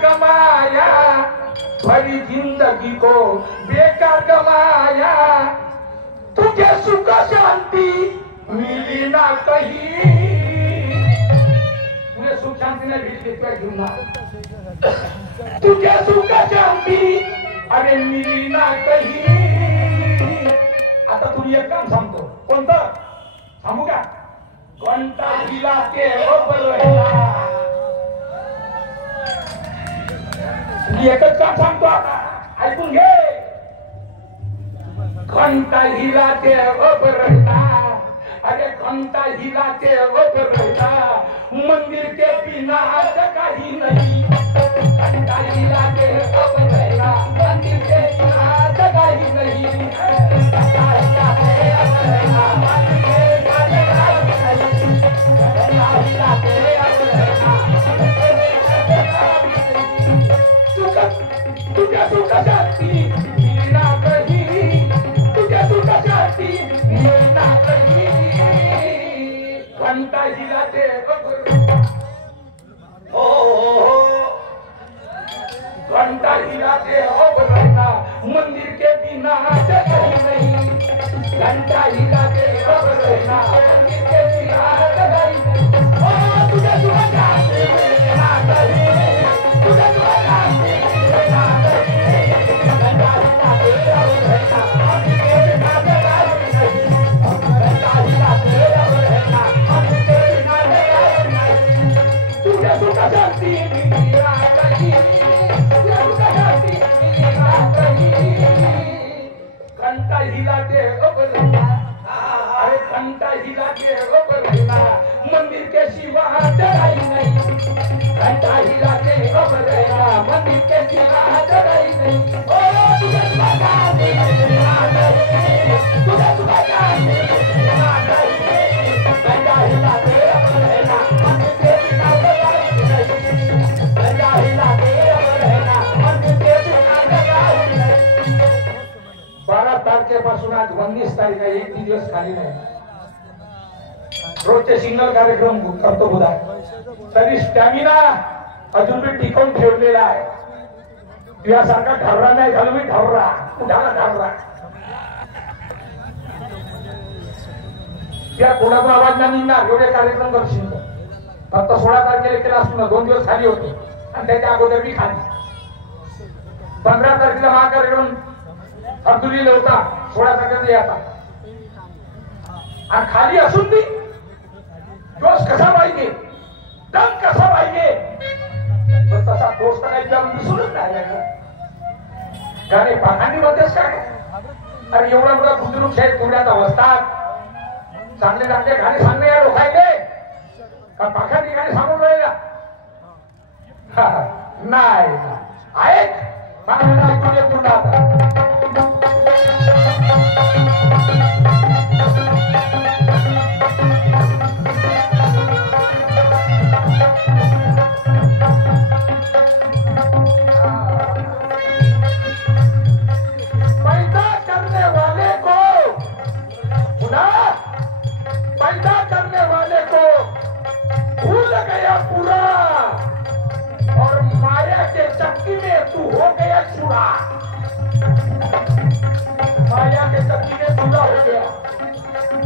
कमाया, भरी जिंदगी को बेकार कमाया, तुझे सुख शांति मिली ना कहीं। तुझे सुख शांती नाही भेटली काय घेऊन ना, तुझे सुख शांती अरे मिली ना कहीं। आता तुम्ही एक काम सांगतो, कोणतं सांगू का? घंटा हिला के एकच काम सांगतो आता, ऐकून घे। घंटा हिला के रहता, अरे घंटा हिला के रहता, मंदिर के बिना काही नहीं। घंटा हिला के रहता, मंदिर के बिना काही नहीं। तुझे सुख शांती मिलना कहीं, तुझे सुख शांती मिलना कहीं। घंटा हिलाते हो, घंटा हिलाते हो रहना, मंदिर के बिना कहीं नहीं। घंटा हिलाते हो रहना, मंदिर के बिना कहीं नहीं। ओ तुझे सुख शांति मिलना कहीं, तुझे सुख शांति मिलना कहीं। घंटा हिलाते हो रहना, मंदिर के बिना कहीं नहीं। घंटा हिलाते हो रहना, मंदिर के बिना कहीं नहीं। तुझे सुख शांति मिलना कहीं, तुझे सुख शांति मिलना कहीं। घंटा हिलाते हो रहना, अरे घंटा हिलाते हो रहना, मंदिर के सिवा जगाई नहीं। घंटा हिलाते हो रहना, मंदिर के सिवा जगाई नहीं। ओ तुझे सुबह शांति मिलना कहीं, तुझे सुबह शांति मिलना कहीं। घंटा हिलाते हो रहना, मंदिर के बिना जगाई नहीं। घंटा हिलाते हो रहना, मंदिर के बिना जगाई नहीं। 12 तारखेपासून आज 19 तारीख आहे, एक दिवस खाली नाही। रोजचे सिंगल कार्यक्रम करतो बुधा, तरी स्टॅमिना अजून मी टिकवून ठेवलेला आहे। तुझ्यासारखा ढर्रा नाही झालो मी, ढर्रा झाला ढर्रा। त्या कोणाचा आवाज नाही निघणार एवढे कार्यक्रम करशील तर। फक्त 16 तारखेला केला असतो ना, 2 दिवस खाली होते आणि त्याच्या अगोदर मी खाली। 15 तारखेला हा कार्यक्रम अर्जुनीला होता, 16 तारखेला याचा आणि खाली असून मी जोश कसा पाहिजे, दम कसा पाहिजे, पण तसा दोस्त काही दम दिसूनच नाही। गाणे पाखांडी मध्येच काय, अरे एवढा मोठा बुजुर्ग साहेब पुण्यात अवस्थात चांगले चांगले गाणे सांगणे या लोकायले का पाखांडी गाणे सांगून राहिला नाही। ऐक मला ऐकून ये पूर्ण आता।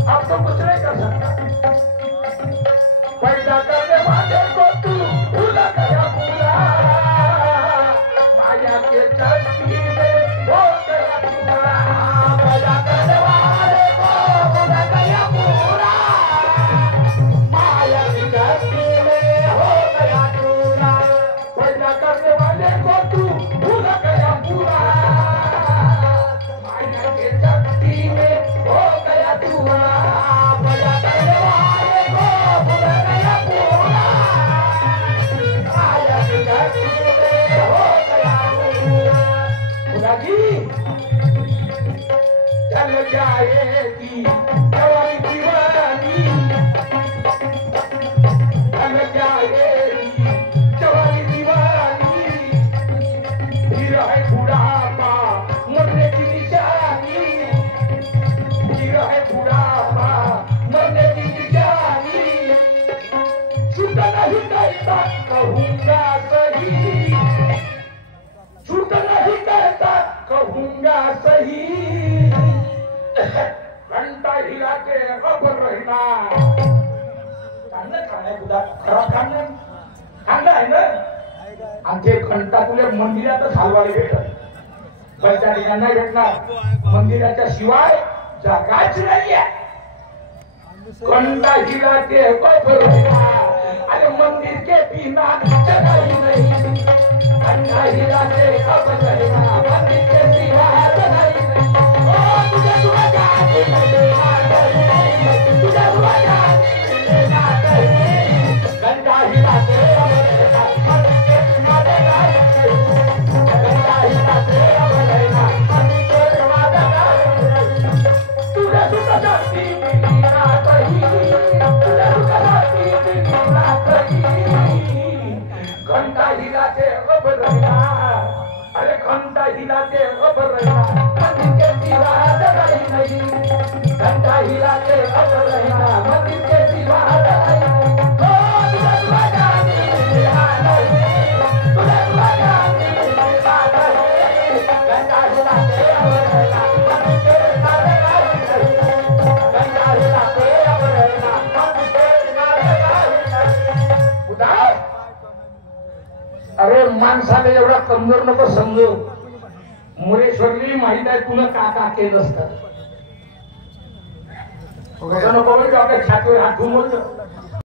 अब तो कुछ नहीं कर सकता। पैदा करने वाले को तू भूल गया पूरा, माया के चक्की में हो गया पूरा। पैदा करने वाले को भूल गया पूरा, माया की चक्की में हो गया पूरा। पैदा करने वाले को तू भूल गया पूरा, माया के चक्की में हो गया पूरा। चल जाएगी जवानी दीवानी, चल जाएगी जवानी दीवानी, फिर है बुढ़ापा मरने की निशानी, फिर है बुढ़ापा मरने की निशानी। छूटा नहीं कहता कहूँगा सही, आहे ना आमचे घंटा तुले मंदिरातच हलवायला भेटत पण त्या ठिकाणी नाही भेटणार मंदिराच्या शिवाय जगाच नाहीये घंटा हिलाते अरे मंदिर के बिना जगह ही नहीं घंटा हिलाते मंदिर के बिना जगह ही नहीं तुझे तुझे घंटा हिलाते घंटा हिलाते अरे घंटा हिलाते मंदिर के सिवा जगह ही नहीं घंटा हिलाते मंदिर के सिवा जगह ही अरे माणसाला एवढा कमजोर नको समजू मुरेश्वरली माहित आहे तुला का का केलं असतं नको आपल्या छातीवर हात घुमवलं